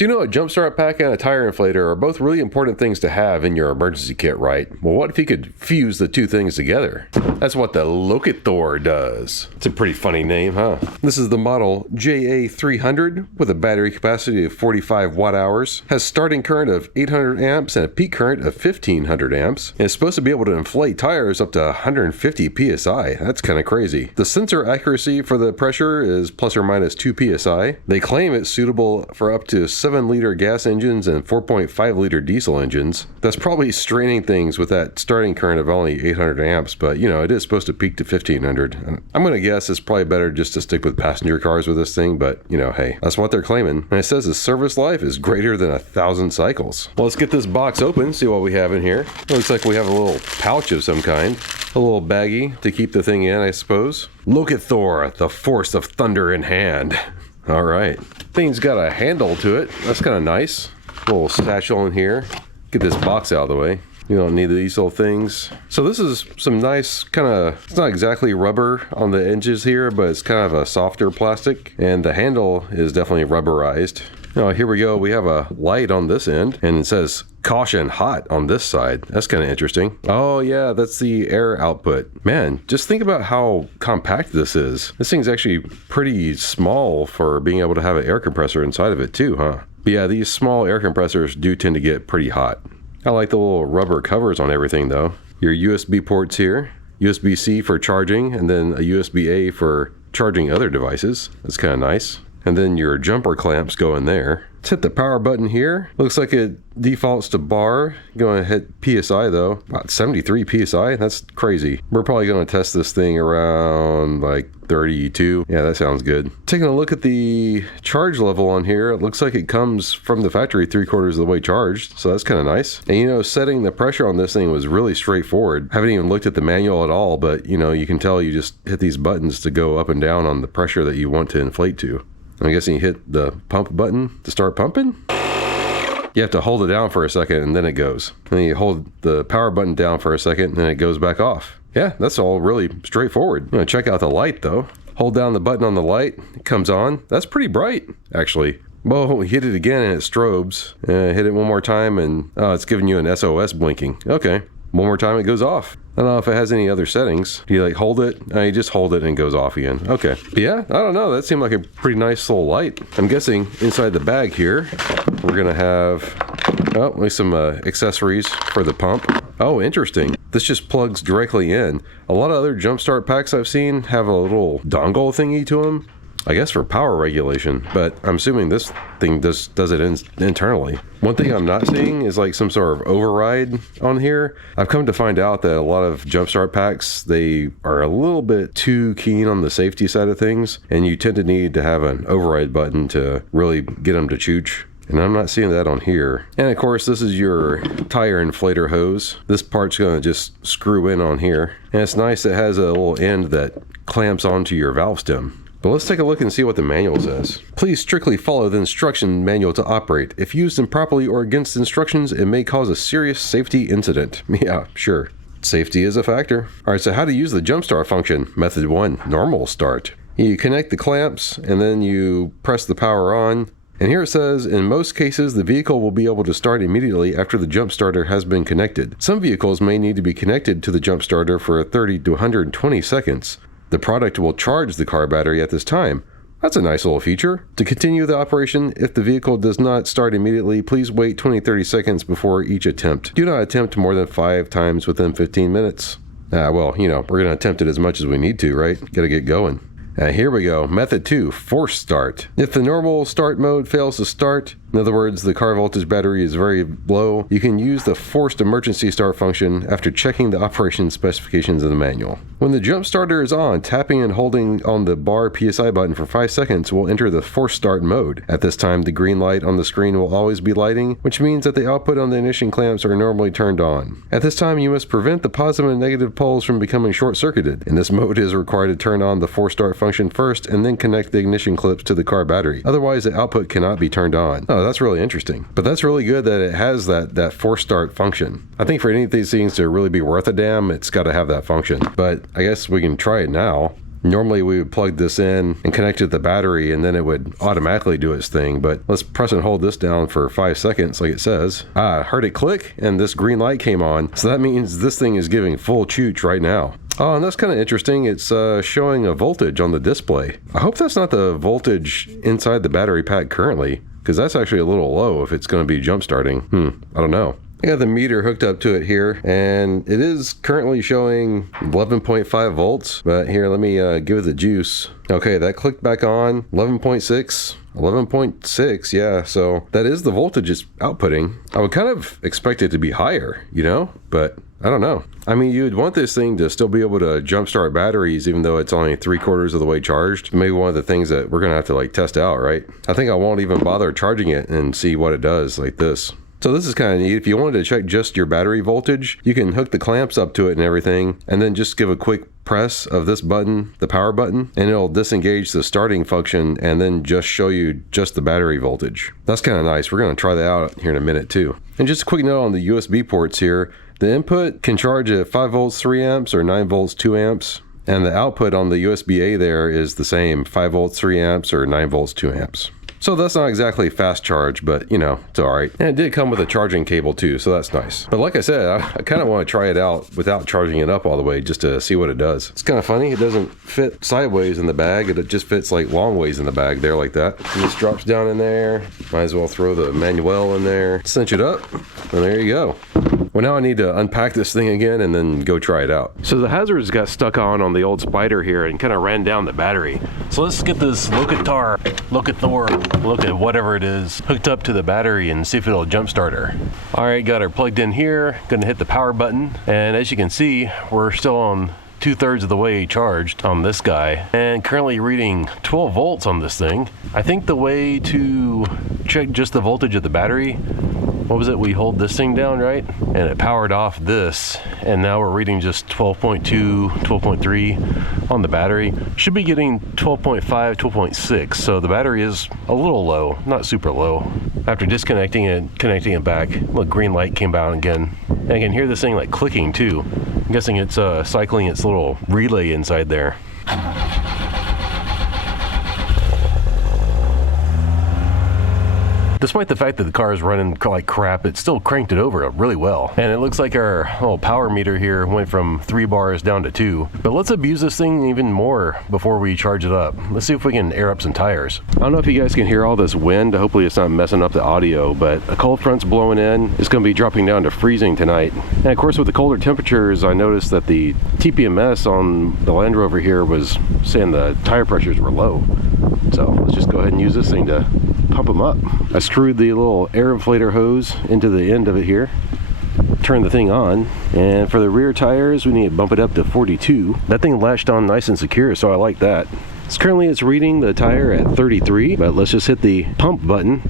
So a jump start pack and a tire inflator are both really important things to have in your emergency kit, right? Well, what if you could fuse the two things together? That's what the LOKITHOR does. It's a pretty funny name, huh? This is the model JA300 with a battery capacity of 45 watt hours, has starting current of 800 amps and a peak current of 1500 amps, and is supposed to be able to inflate tires up to 150 psi. That's kind of crazy. The sensor accuracy for the pressure is plus or minus 2 psi. They claim it's suitable for up to 7-liter gas engines and 4.5-liter diesel engines. That's probably straining things with that starting current of only 800 amps, but it is supposed to peak to 1500. I'm going to guess it's probably better just to stick with passenger cars with this thing, but hey, that's what they're claiming. And it says the service life is greater than 1,000 cycles. Well, let's get this box open, see what we have in here. It looks like we have a little pouch of some kind. A little baggie to keep the thing in, I suppose. LOKITHOR, the force of thunder in hand. All right. Thing's got a handle to it. That's kind of nice. A little satchel in here. Get this box out of the way. You don't need these little things. So this is some nice kind of, it's not exactly rubber on the edges here, but it's kind of a softer plastic. And the handle is definitely rubberized. Here we go. We have a light on this end and it says caution hot on this side. That's kind of interesting. Oh yeah, that's the air output. Man, just think about how compact this is. This thing's actually pretty small for being able to have an air compressor inside of it too, huh? But yeah, these small air compressors do tend to get pretty hot. I like the little rubber covers on everything though. Your USB ports here, USB-C for charging, and then a USB-A for charging other devices. That's kind of nice. And then your jumper clamps go in there. Let's hit the power button here. Looks like it defaults to bar. Going to hit PSI though, about 73 PSI. That's crazy. We're probably going to test this thing around like 32. Yeah, that sounds good. Taking a look at the charge level on here, it looks like it comes from the factory 3/4 of the way charged. So that's kind of nice. And setting the pressure on this thing was really straightforward. Haven't even looked at the manual at all, but you can tell you just hit these buttons to go up and down on the pressure that you want to inflate to. I'm guessing you hit the pump button to start pumping. You have to hold it down for a second and then it goes. And then you hold the power button down for a second and then it goes back off. Yeah, that's all really straightforward. Check out the light though. Hold down the button on the light, it comes on. That's pretty bright, actually. Well, hit it again and it strobes. Hit it one more time and it's giving you an SOS blinking. Okay. One more time it goes off. I don't know if it has any other settings. Do you hold it? You just hold it and it goes off again. Okay. But yeah, I don't know. That seemed like a pretty nice little light. I'm guessing inside the bag here, we're going to have some accessories for the pump. Oh, interesting. This just plugs directly in. A lot of other jumpstart packs I've seen have a little dongle thingy to them. I guess for power regulation, but I'm assuming this thing does it internally. One thing I'm not seeing is like some sort of override on here. I've come to find out that a lot of jumpstart packs, they are a little bit too keen on the safety side of things, and you tend to need to have an override button to really get them to chooch. And I'm not seeing that on here. And of course, this is your tire inflator hose. This part's gonna just screw in on here. And it's nice it has a little end that clamps onto your valve stem. But let's take a look and see what the manual says. Please strictly follow the instruction manual to operate. If used improperly or against instructions, it may cause a serious safety incident. Yeah, sure. Safety is a factor. All right, so how to use the jumpstart function. Method 1, normal start. You connect the clamps and then you press the power on. And here it says, in most cases, the vehicle will be able to start immediately after the jump starter has been connected. Some vehicles may need to be connected to the jump starter for 30 to 120 seconds. The product will charge the car battery at this time. That's a nice little feature. To continue the operation, if the vehicle does not start immediately, please wait 20-30 seconds before each attempt. Do not attempt more than 5 times within 15 minutes. Well, we're going to attempt it as much as we need to, right? Got to get going. Here we go. Method 2, force start. If the normal start mode fails to start, in other words, the car voltage battery is very low, you can use the forced emergency start function after checking the operation specifications in the manual. When the jump starter is on, tapping and holding on the bar PSI button for 5 seconds will enter the force start mode. At this time, the green light on the screen will always be lighting, which means that the output on the ignition clamps are normally turned on. At this time, you must prevent the positive and negative poles from becoming short-circuited. In this mode, it is required to turn on the force start function first and then connect the ignition clips to the car battery. Otherwise, the output cannot be turned on. Oh, that's really interesting. But that's really good that it has that force start function. I think for any of these things to really be worth a damn, it's got to have that function. But I guess we can try it now. Normally we would plug this in and connect it to the battery and then it would automatically do its thing, but let's press and hold this down for 5 seconds like it says. I heard it click and this green light came on, so that means this thing is giving full chooch right now. Oh, and that's kind of interesting. It's showing a voltage on the display. I hope that's not the voltage inside the battery pack currently, because that's actually a little low if it's going to be jump starting. I don't know. I got the meter hooked up to it here, and it is currently showing 11.5 volts, but here, let me give it the juice. Okay, that clicked back on, 11.6. 11.6, yeah, so that is the voltage it's outputting. I would kind of expect it to be higher, you know, but I don't know. I mean, you'd want this thing to still be able to jumpstart batteries even though it's only 3/4 of the way charged. Maybe one of the things that we're gonna have to like test out, right? I think I won't even bother charging it and see what it does like this. So this is kind of neat. If you wanted to check just your battery voltage, you can hook the clamps up to it and everything, and then just give a quick press of this button, the power button, and it'll disengage the starting function and then just show you just the battery voltage. That's kind of nice. We're going to try that out here in a minute too. And just a quick note on the USB ports here. The input can charge at 5 volts 3 amps or 9 volts 2 amps. And the output on the USB-A there is the same, 5 volts 3 amps or 9 volts 2 amps. So that's not exactly fast charge, but you know, it's all right. And it did come with a charging cable too, so that's nice. But like I said, I kind of want to try it out without charging it up all the way just to see what it does. It's kind of funny, it doesn't fit sideways in the bag, it just fits like long ways in the bag there like that. And this drops down in there, might as well throw the manual in there, cinch it up, and there you go. Well, now I need to unpack this thing again and then go try it out. So the hazards got stuck on the old Spider here and kind of ran down the battery. So let's get this LOKITHOR, look at whatever it is, hooked up to the battery and see if it'll jumpstart her. All right, got her plugged in here, gonna hit the power button. And as you can see, we're still on 2/3 of the way charged on this guy and currently reading 12 volts on this thing. I think the way to check just the voltage of the battery, what was it, we hold this thing down, right? And it powered off this, and now we're reading just 12.2, 12.3 on the battery. Should be getting 12.5, 12.6, so the battery is a little low, not super low. After disconnecting it, connecting it back, look, green light came out again. And I can hear this thing like clicking too. I'm guessing it's cycling its little relay inside there. Despite the fact that the car is running like crap, it still cranked it over really well. And it looks like our little power meter here went from 3 bars down to 2. But let's abuse this thing even more before we charge it up. Let's see if we can air up some tires. I don't know if you guys can hear all this wind. Hopefully it's not messing up the audio, but a cold front's blowing in. It's going to be dropping down to freezing tonight. And of course with the colder temperatures, I noticed that the TPMS on the Land Rover here was saying the tire pressures were low. So let's just go ahead and use this thing to pump them up. I screwed the little air inflator hose into the end of it here, turn the thing on, and for the rear tires we need to bump it up to 42. That thing latched on nice and secure, so I like that. Currently it's reading the tire at 33, but let's just hit the pump button.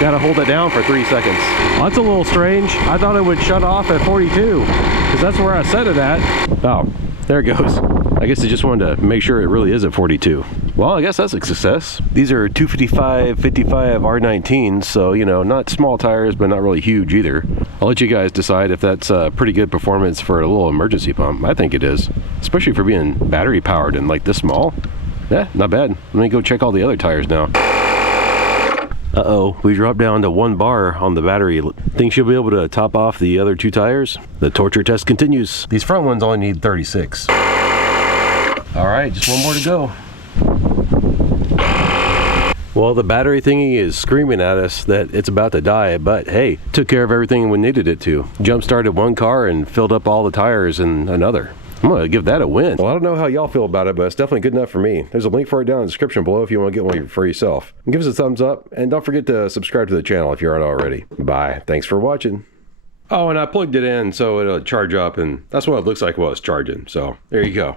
Gotta hold it down for 3 seconds. Well, that's a little strange. I thought it would shut off at 42 because that's where I set it at. Oh, there it goes. I guess I just wanted to make sure it really is at 42. Well, I guess that's a success. These are 255 55 R19s, so you know, not small tires, but not really huge either. I'll let you guys decide if that's pretty good performance for a little emergency pump. I think it is, especially for being battery powered and like this small. Yeah, not bad. Let me go check all the other tires now. Uh-oh, we dropped down to 1 bar on the battery. Think she'll be able to top off the other 2 tires? The torture test continues. These front ones only need 36. All right, just 1 more to go. Well, the battery thingy is screaming at us that it's about to die, but hey, took care of everything we needed it to. Jump started 1 car and filled up all the tires in another. I'm gonna give that a win. Well, I don't know how y'all feel about it, but it's definitely good enough for me. There's a link for it down in the description below if you want to get one for yourself. And give us a thumbs up, and don't forget to subscribe to the channel if you aren't already. Bye. Thanks for watching. Oh, and I plugged it in so it'll charge up, and that's what it looks like while it's charging. So there you go.